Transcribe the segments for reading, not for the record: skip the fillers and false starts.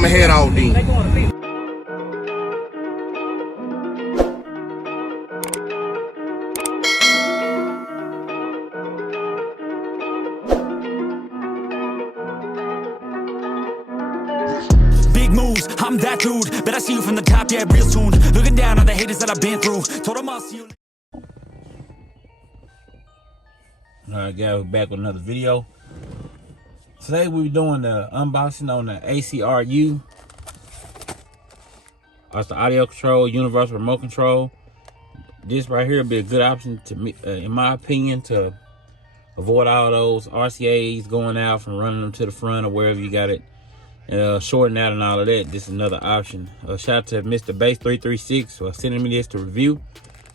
I'ma head out then. Big moves, I'm that dude. Bet I see you from the top, yeah, real soon. Looking down on the haters that I've been through. Told them I'll see you. Alright guys, we're back with another video. Today we're doing the unboxing on the ACRU. That's the audio control, universal remote control. This right here would be a good option to me, in my opinion, to avoid all those RCAs going out from running them to the front or wherever you got it. Shorten out and all of that. This is another option. Shout out to Mr. Bass336 for sending me this to review.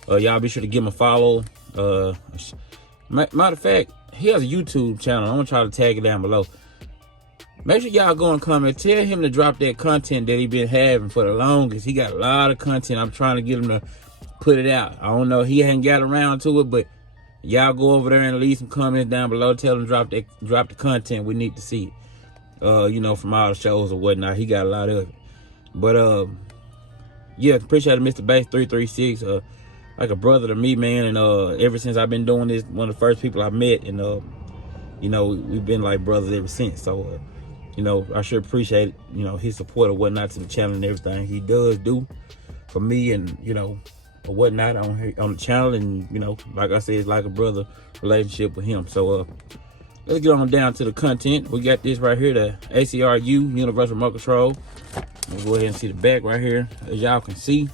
Y'all be sure to give him a follow. Matter of fact, he has a YouTube channel. I'm gonna try to tag it down below. Make sure y'all go and comment. Tell him to drop that content that he been having for the longest. He got a lot of content. I'm trying to get him to put it out. I don't know, he hadn't got around to it, but y'all go over there and leave some comments down below. Tell him drop the content. We need to see it. You know, from all the shows or whatnot. He got a lot of it. But yeah, appreciate it, Mr. Bass336. Like a brother to me, man, and ever since I've been doing this, one of the first people I met, and you know, we've been like brothers ever since. So you know, I sure appreciate, you know, his support or whatnot to the channel and everything he does do for me, and you know, or whatnot on the channel. And you know, like I said, it's like a brother relationship with him. So let's get on down to the content. We got this right here, the ACRU universal remote control. We'll go ahead and see the back right here. As y'all can see,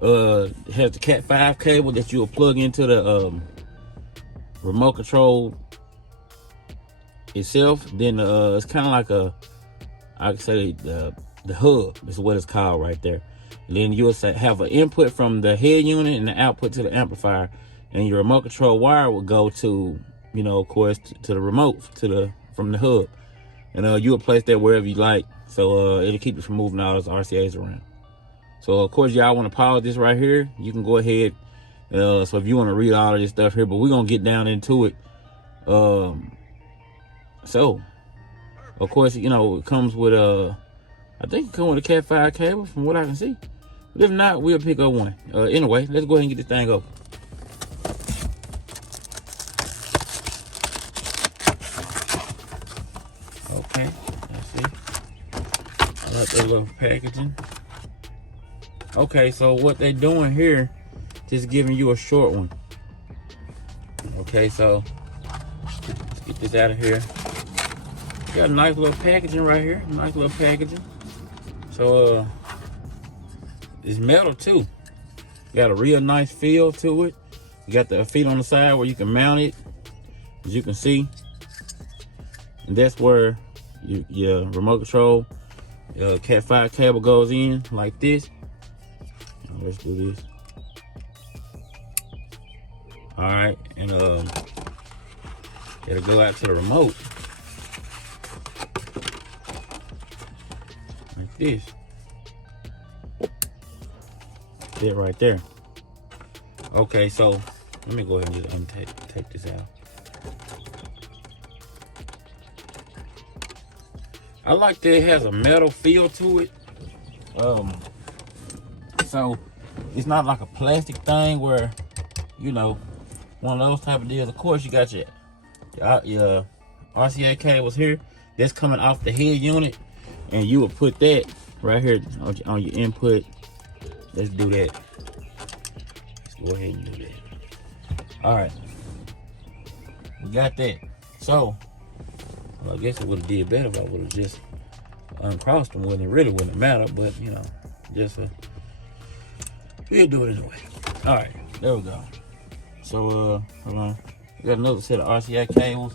it has the Cat 5 cable that you'll plug into the remote control itself. Then it's kind of like I could say the hub is what it's called right there. And then you'll have an input from the head unit and the output to the amplifier, and your remote control wire will go to, you know, of course, to the remote from the hub, and you'll place that wherever you like. So it'll keep you from moving all those RCAs around. So of course, y'all want to pause this right here. You can go ahead. So if you want to read all of this stuff here, but we're gonna get down into it. So of course, you know, it comes with I think it comes with a Cat 5 cable from what I can see. But if not, we'll pick up one. Anyway, let's go ahead and get this thing open. Okay, let's see. I like that little packaging. Okay, so what they're doing here, just giving you a short one. Okay, so let's get this out of here. Got a nice little packaging right here. Nice little packaging. So it's metal too. Got a real nice feel to it. You got the feet on the side where you can mount it, as you can see. And that's where your remote control Cat 5 cable goes in like this. Let's do this. All right, and it'll go out to the remote like this. It right there. Okay, so let me go ahead and just take this out. I like that it has a metal feel to it. So it's not like a plastic thing where, you know, one of those type of deals. Of course, you got your RCA cables here. That's coming off the head unit, and you will put that right here on your input. Let's do that. Let's go ahead and do that. All right, we got that. So, well, I guess it would have did better if I would have just uncrossed them. It really wouldn't matter, but you know, just we'll do it anyway. All right, there we go. So, hold on. We got another set of RCA cables.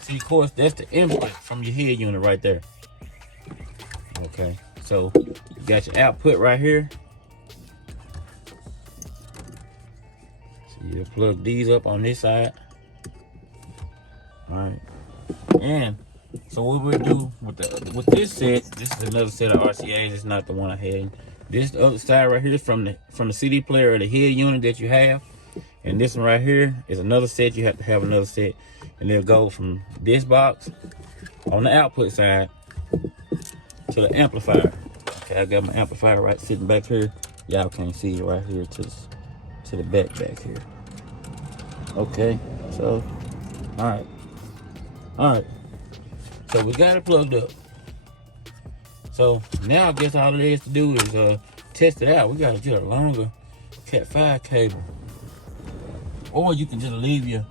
See, of course, that's the input from your head unit right there. Okay, so you got your output right here. So you plug these up on this side. All right, and so what we'll do with this set, this is another set of RCAs. It's not the one I had. This other side right here is from the CD player or the head unit that you have. And this one right here is another set. You have to have another set. And they'll go from this box on the output side to the amplifier. Okay, I got my amplifier right sitting back here. Y'all can't see it right here to the back here. Okay, so all right. So we got it plugged up. So now I guess all it is to do is test it out. We gotta get a longer Cat 5 cable, or you can just leave your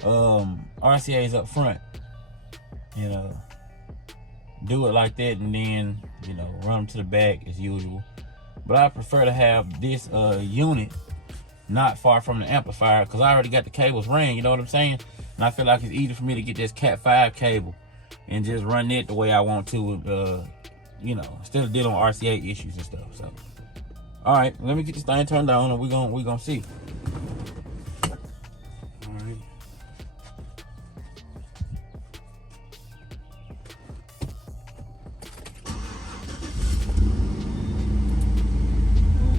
RCAs up front and do it like that, and then run them to the back as usual. But I prefer to have this unit not far from the amplifier, because I already got the cables ran, you know what I'm saying? And I feel like it's easy for me to get this Cat 5 cable and just run it the way I want to, instead of dealing with RCA issues and stuff. So, all right, let me get this thing turned on and we're gonna see. All right.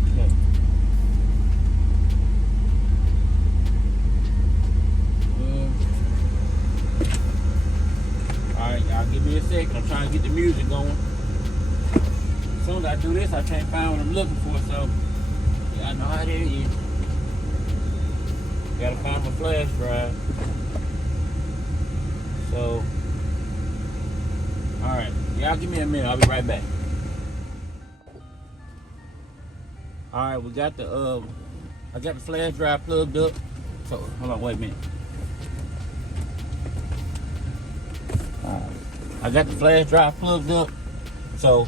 Okay. All right, y'all give me a second. I'm trying to get the music going. As soon as I do this, I can't find what I'm looking for, so y'all know how that is. Gotta find my flash drive. So, all right, y'all give me a minute. I'll be right back. All right, we got the I got the flash drive plugged up. So hold on, wait a minute. I got the flash drive plugged up. So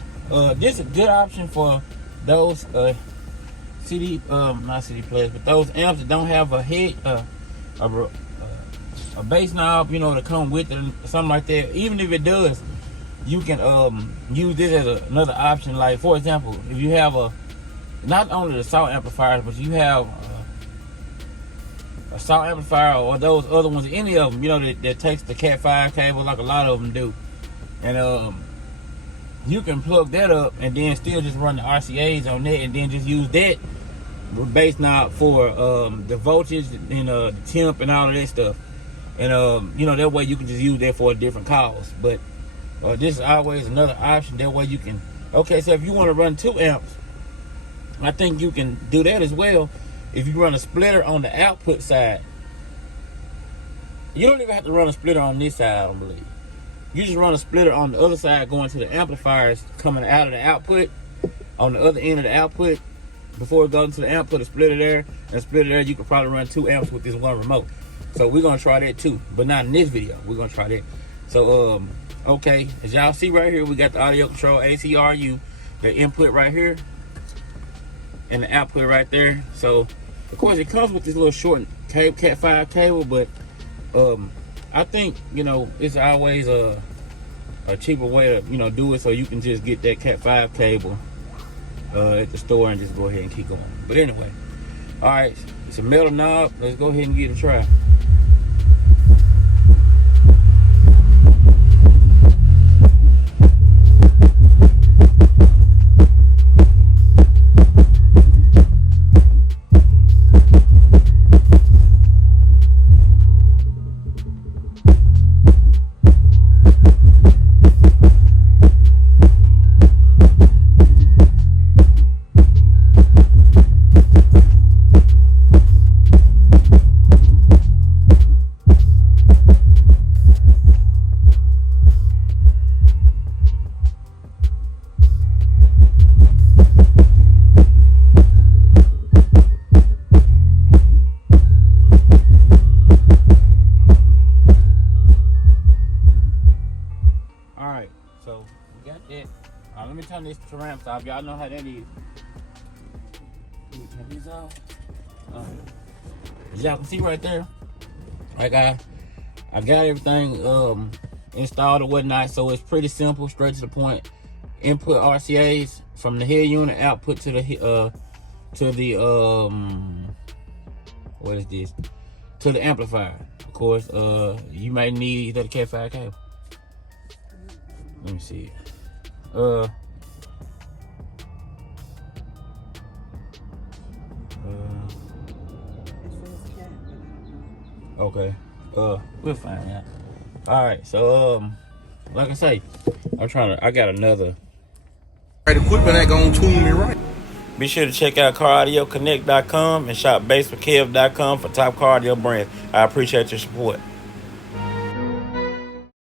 this is a good option for those CD, not CD players, but those amps that don't have a head, a bass knob, to come with it, or something like that. Even if it does, you can use this as another option. Like, for example, if you have not only the SAW amplifiers, but you have a SAW amplifier or those other ones, any of them, that takes the Cat 5 cable, like a lot of them do, and you can plug that up and then still just run the RCAs on that, and then just use that bass knob for the voltage and the temp and all of that stuff. And that way you can just use that for a different cause. But this is always another option. That way you can, okay, so if you want to run 2 amps, I think you can do that as well. If you run a splitter on the output side, you don't even have to run a splitter on this side, I don't believe. You just run a splitter on the other side going to the amplifiers coming out of the output, on the other end of the output. Before it goes into the amp, put a splitter there, and a splitter there. You can probably run 2 amps with this one remote. So we're gonna try that too, but not in this video. We're gonna try that. So okay, as y'all see right here, we got the audio control ACRU, the input right here, and the output right there. So of course it comes with this little short cable, Cat 5 cable, but I think it's always a cheaper way to do it, so you can just get that Cat 5 cable at the store and just go ahead and keep going. But anyway, all right, it's a metal knob. Let's go ahead and give it a try. So we got that. Let me turn this to ramps off. Y'all know how that is. Let me turn these off. As y'all can see right there, like I got everything installed or whatnot, so it's pretty simple, straight to the point. Input RCAs from the head unit, output to the what is this? To the amplifier. Of course, you might need the Cat 5 cable. Let me see. Okay. We'll find out. All right. So, like I say, I got another. Right equipment ain't gonna tune me right. Be sure to check out CarAudioConnect.com and shop BASSWITHKEV.com for top car audio brands. I appreciate your support.